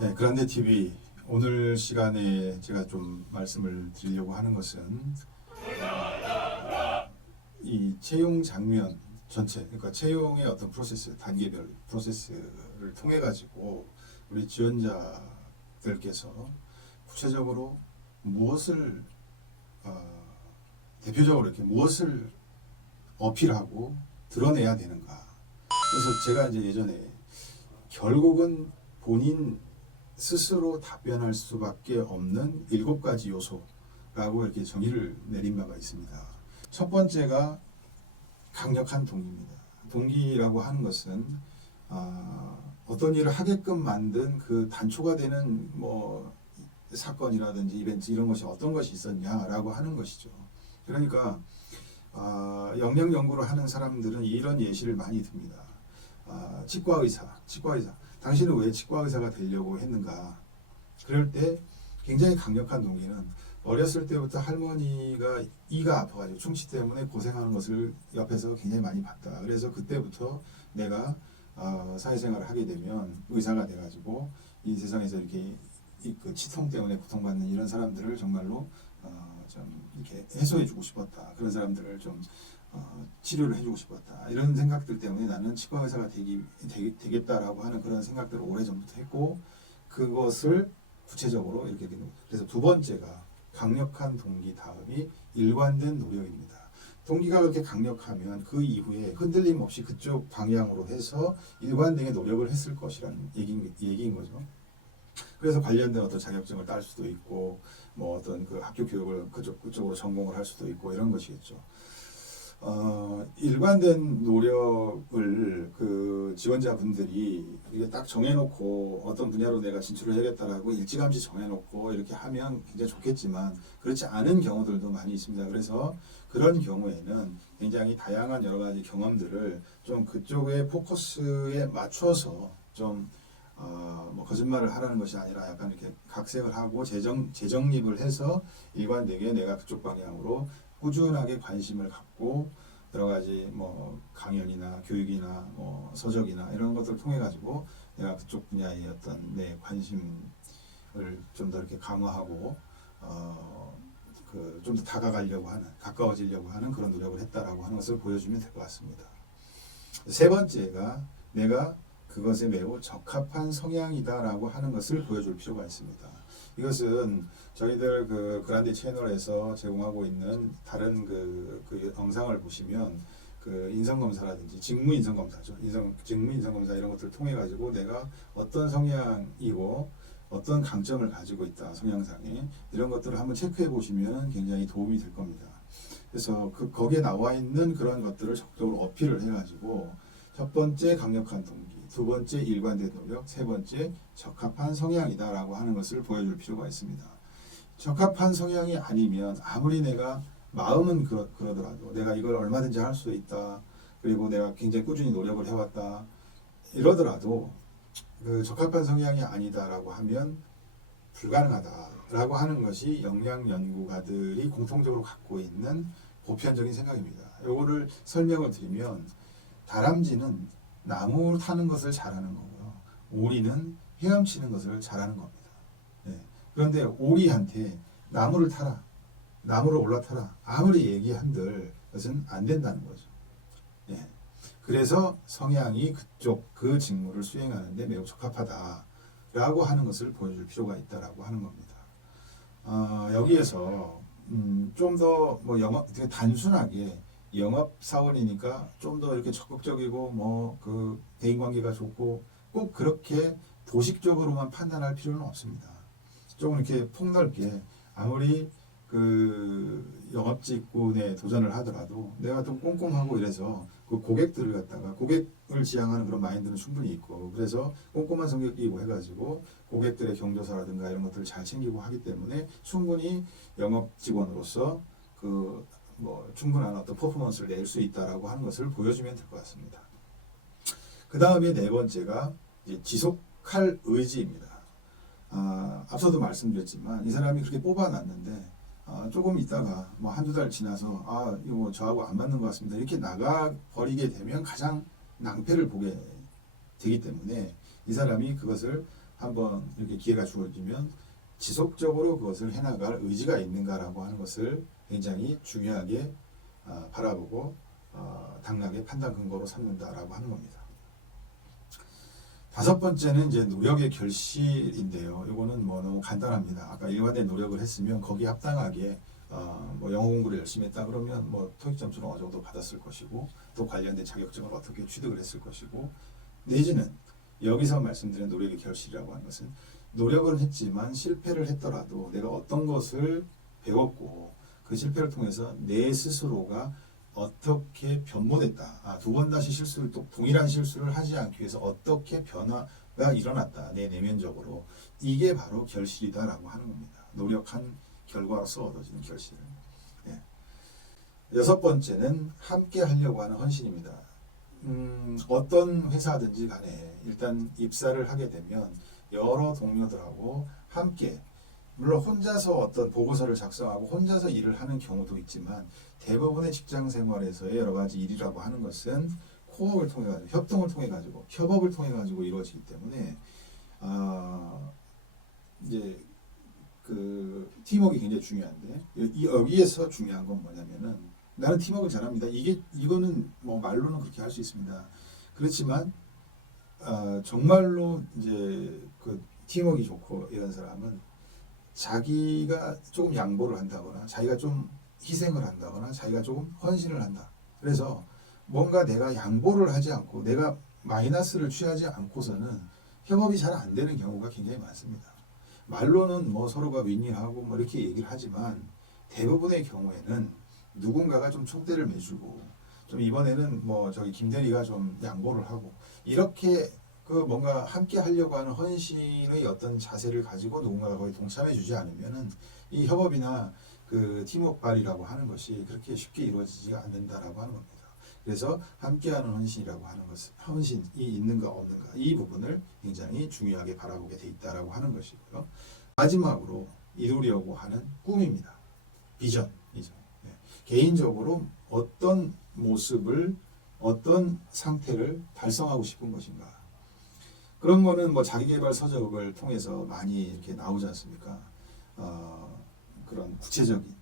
네, 그란데 TV 오늘 시간에 제가 좀 말씀을 드리려고 하는 것은 이 채용 장면 전체, 그러니까 채용의 어떤 프로세스, 단계별 프로세스를 통해 가지고 우리 지원자들께서 구체적으로 무엇을 대표적으로 이렇게 무엇을 어필하고 드러내야 되는가. 그래서 제가 이제 예전에 결국은 본인 스스로 답변할 수밖에 없는 7가지 요소라고 이렇게 정의를 내린 바가 있습니다. 첫 번째가 강력한 동기입니다. 동기라고 하는 것은 어떤 일을 하게끔 만든 그 단초가 되는 뭐 사건이라든지 이벤트 이런 것이 어떤 것이 있었냐라고 하는 것이죠. 그러니까 영역 연구를 하는 사람들은 이런 예시를 많이 듭니다. 치과 의사. 당신은 왜 치과 의사가 되려고 했는가? 그럴 때 굉장히 강력한 동기는 어렸을 때부터 할머니가 이가 아파가지고 충치 때문에 고생하는 것을 옆에서 굉장히 많이 봤다. 그래서 그때부터 내가 사회생활을 하게 되면 의사가 돼가지고 이 세상에서 이렇게 그 치통 때문에 고통받는 이런 사람들을 정말로 좀 이렇게 해소해주고 싶었다. 그런 사람들을 좀 치료를 해주고 싶었다. 이런 생각들 때문에 나는 치과 의사가 되겠다라고 하는 그런 생각들을 오래전부터 했고 그것을 구체적으로 이렇게 되는 거죠. 그래서 두 번째가 강력한 동기 다음이 일관된 노력입니다. 동기가 그렇게 강력하면 그 이후에 흔들림 없이 그쪽 방향으로 해서 일관되게 노력을 했을 것이라는 얘기인 거죠. 그래서 관련된 어떤 자격증을 딸 수도 있고 뭐 어떤 그 학교 교육을 그쪽으로 전공을 할 수도 있고 이런 것이겠죠. 일관된 노력을 그 지원자분들이 이게 딱 정해놓고 어떤 분야로 내가 진출을 해야겠다라고 일찌감치 정해놓고 이렇게 하면 굉장히 좋겠지만 그렇지 않은 경우들도 많이 있습니다. 그래서 그런 경우에는 굉장히 다양한 여러 가지 경험들을 좀 그쪽의 포커스에 맞춰서 좀 뭐 거짓말을 하라는 것이 아니라 약간 이렇게 각색을 하고 재정립을 해서 일관되게 내가 그쪽 방향으로 꾸준하게 관심을 갖고 여러 가지 뭐 강연이나 교육이나 뭐 서적이나 이런 것들을 통해 가지고 내가 그쪽 분야의 어떤 내 관심을 좀 더 이렇게 강화하고 그 좀 더 다가가려고 하는 가까워지려고 하는 그런 노력을 했다라고 하는 것을 보여주면 될 것 같습니다. 세 번째가 내가 그것에 매우 적합한 성향이다라고 하는 것을 보여줄 필요가 있습니다. 이것은 저희들 그 그란데 채널에서 제공하고 있는 다른 그 영상을 보시면 그 인성검사라든지 직무인성검사죠. 직무인성검사 이런 것들을 통해 가지고 내가 어떤 성향이고 어떤 강점을 가지고 있다 성향상에 이런 것들을 한번 체크해 보시면 굉장히 도움이 될 겁니다. 그래서 거기에 나와 있는 그런 것들을 적극적으로 어필을 해가지고 첫 번째 강력한 동기, 두 번째 일관된 노력, 세 번째 적합한 성향이다라고 하는 것을 보여줄 필요가 있습니다. 적합한 성향이 아니면 아무리 내가 마음은 그러더라도 내가 이걸 얼마든지 할 수 있다. 그리고 내가 굉장히 꾸준히 노력을 해왔다. 이러더라도 그 적합한 성향이 아니다라고 하면 불가능하다라고 하는 것이 역량 연구가들이 공통적으로 갖고 있는 보편적인 생각입니다. 이거를 설명을 드리면 다람쥐는 나무 타는 것을 잘하는 거고요. 오리는 헤엄치는 것을 잘하는 겁니다. 네. 그런데 오리한테 나무를 타라, 나무를 올라타라 아무리 얘기한들 그것은 안 된다는 거죠. 네. 그래서 성향이 그쪽 그 직무를 수행하는데 매우 적합하다라고 하는 것을 보여줄 필요가 있다라고 하는 겁니다. 여기에서 좀 더 뭐 영업 되게 단순하게 영업 사원이니까 좀 더 이렇게 적극적이고 뭐 그 대인 관계가 좋고 꼭 그렇게 도식적으로만 판단할 필요는 없습니다. 조금 이렇게 폭넓게 아무리 그 영업직군에 도전을 하더라도 내가 좀 꼼꼼하고 이래서 그 고객들을 갖다가 고객을 지향하는 그런 마인드는 충분히 있고 그래서 꼼꼼한 성격이고 해가지고 고객들의 경조사라든가 이런 것들을 잘 챙기고 하기 때문에 충분히 영업 직원으로서 그 뭐 충분한 어떤 퍼포먼스를 낼 수 있다라고 하는 것을 보여주면 될 것 같습니다. 그 다음에 네 번째가 이제 지속할 의지입니다. 앞서도 말씀드렸지만 이 사람이 그렇게 뽑아놨는데 조금 있다가 뭐 한두 달 지나서 이거 뭐 저하고 안 맞는 것 같습니다. 이렇게 나가 버리게 되면 가장 낭패를 보게 되기 때문에 이 사람이 그것을 한번 이렇게 기회가 주어지면 지속적으로 그것을 해나갈 의지가 있는가라고 하는 것을 굉장히 중요하게 바라보고 당락의 판단 근거로 삼는다라고 하는 겁니다. 다섯 번째는 이제 노력의 결실인데요. 이거는 뭐 너무 간단합니다. 아까 일관된 노력을 했으면 거기에 합당하게 뭐 영어 공부를 열심히 했다 그러면 뭐 토익 점수는 어느 정도 받았을 것이고 또 관련된 자격증을 어떻게 취득을 했을 것이고 내지는 여기서 말씀드린 노력의 결실이라고 하는 것은 노력은 했지만 실패를 했더라도 내가 어떤 것을 배웠고 그 실패를 통해서 내 스스로가 어떻게 변모됐다. 두 번 다시 실수를 또 동일한 실수를 하지 않기 위해서 어떻게 변화가 일어났다. 내 내면적으로. 이게 바로 결실이다라고 하는 겁니다. 노력한 결과로서 얻어지는 결실. 네. 여섯 번째는 함께 하려고 하는 헌신입니다. 어떤 회사든지 간에 일단 입사를 하게 되면 여러 동료들하고 함께 물론 혼자서 어떤 보고서를 작성하고 혼자서 일을 하는 경우도 있지만 대부분의 직장 생활에서의 여러 가지 일이라고 하는 것은 코업을 통해 가지고 협동을 통해 가지고 협업을 통해 가지고 이루어지기 때문에 이제 그 팀워크가 굉장히 중요한데 여기에서 중요한 건 뭐냐면은 나는 팀워크를 잘합니다. 이거는 뭐 말로는 그렇게 할 수 있습니다. 그렇지만 정말로 이제 그 팀워크가 좋고 이런 사람은 자기가 조금 양보를 한다거나 자기가 좀 희생을 한다거나 자기가 조금 헌신을 한다. 그래서 뭔가 내가 양보를 하지 않고 내가 마이너스를 취하지 않고서는 협업이 잘 안 되는 경우가 굉장히 많습니다. 말로는 뭐 서로가 윈윈하고 뭐 이렇게 얘기를 하지만 대부분의 경우에는 누군가가 좀 총대를 매주고 좀 이번에는 뭐 저기 김대리가 좀 양보를 하고 이렇게 그 뭔가 함께 하려고 하는 헌신의 어떤 자세를 가지고 누군가가 거기 동참해 주지 않으면은 이 협업이나 그 팀워크 발이라고 하는 것이 그렇게 쉽게 이루어지지가 않는다라고 하는 겁니다. 그래서 함께하는 헌신이라고 하는 것은 헌신이 있는가 없는가 이 부분을 굉장히 중요하게 바라보게 돼 있다라고 하는 것이고요. 마지막으로 이루려고 하는 꿈입니다. 비전이죠. 네. 개인적으로 어떤 모습을 어떤 상태를 달성하고 싶은 것인가. 그런 거는 뭐 자기계발 서적을 통해서 많이 이렇게 나오지 않습니까? 그런 구체적인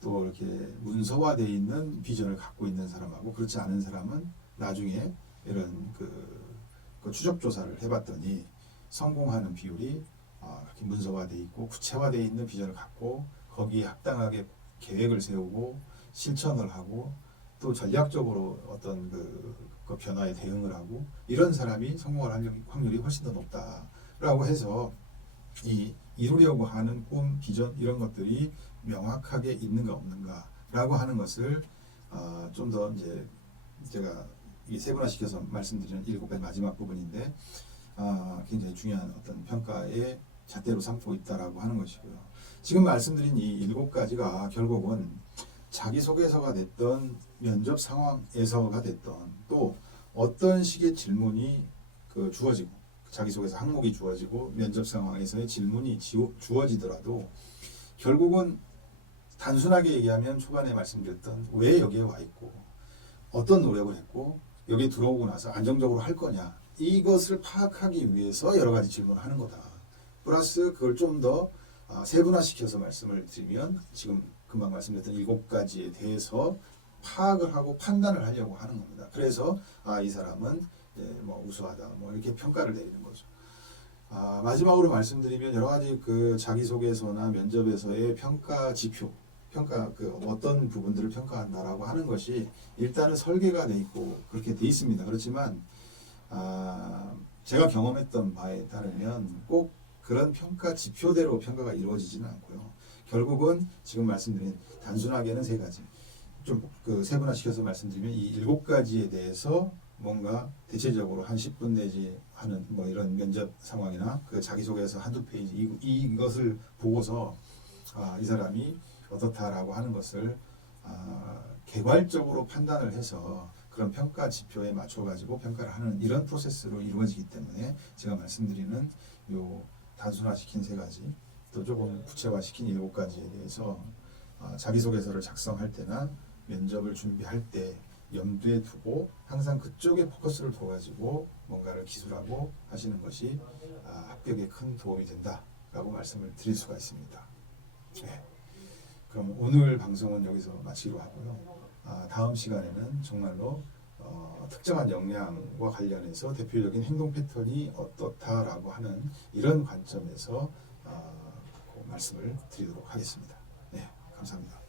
또 이렇게 문서화되어 있는 비전을 갖고 있는 사람하고 그렇지 않은 사람은 나중에 이런 그 추적 조사를 해봤더니 성공하는 비율이 그렇게 문서화되어 있고 구체화되어 있는 비전을 갖고 거기에 합당하게 계획을 세우고 실천을 하고 또 전략적으로 어떤 그 변화에 대응을 하고 이런 사람이 성공할 확률이 훨씬 더 높다라고 해서 이루려고 하는 꿈, 비전 이런 것들이 명확하게 있는가 없는가라고 하는 것을 좀 더 이제 제가 세분화시켜서 말씀드리는 7가지 마지막 부분인데 굉장히 중요한 어떤 평가의 잣대로 삼고 있다라고 하는 것이고요. 지금 말씀드린 이 7가지가 결국은 자기소개서가 됐던 면접 상황에서가 됐던 또 어떤 식의 질문이 주어지고 자기소개서 항목이 주어지고 면접 상황에서의 질문이 주어지더라도 결국은 단순하게 얘기하면 초반에 말씀드렸던 왜 여기에 와 있고 어떤 노력을 했고 여기 들어오고 나서 안정적으로 할 거냐 이것을 파악하기 위해서 여러 가지 질문을 하는 거다. 플러스 그걸 좀 더 세분화시켜서 말씀을 드리면 지금 금방 말씀드렸던 7가지에 대해서 파악을 하고 판단을 하려고 하는 겁니다. 그래서 이 사람은 뭐 우수하다 뭐 이렇게 평가를 내리는 거죠. 마지막으로 말씀드리면 여러 가지 그 자기소개서나 면접에서의 평가 지표, 평가 그 어떤 부분들을 평가한다라고 하는 것이 일단은 설계가 돼 있고 그렇게 돼 있습니다. 그렇지만 제가 경험했던 바에 따르면 꼭 그런 평가 지표대로 평가가 이루어지지는 않고요. 결국은 지금 말씀드린 단순하게는 3가지. 좀 그 세분화시켜서 말씀드리면 이 7가지에 대해서 뭔가 대체적으로 한 10분 내지 하는 뭐 이런 면접 상황이나 그 자기소개서 한두 페이지 이것을 보고서 이 사람이 어떻다라고 하는 것을 개괄적으로 판단을 해서 그런 평가 지표에 맞춰 가지고 평가를 하는 이런 프로세스로 이루어지기 때문에 제가 말씀드리는 요 단순화시킨 3가지 또 조금 구체화시킨 7가지에 대해서 자기소개서를 작성할 때나 면접을 준비할 때 염두에 두고 항상 그쪽에 포커스를 둬가지고 뭔가를 기술하고 하시는 것이 합격에 큰 도움이 된다라고 말씀을 드릴 수가 있습니다. 네. 그럼 오늘 방송은 여기서 마치기로 하고요. 다음 시간에는 정말로 특정한 역량과 관련해서 대표적인 행동 패턴이 어떻다라고 하는 이런 관점에서 말씀을 드리도록 하겠습니다. 네, 감사합니다.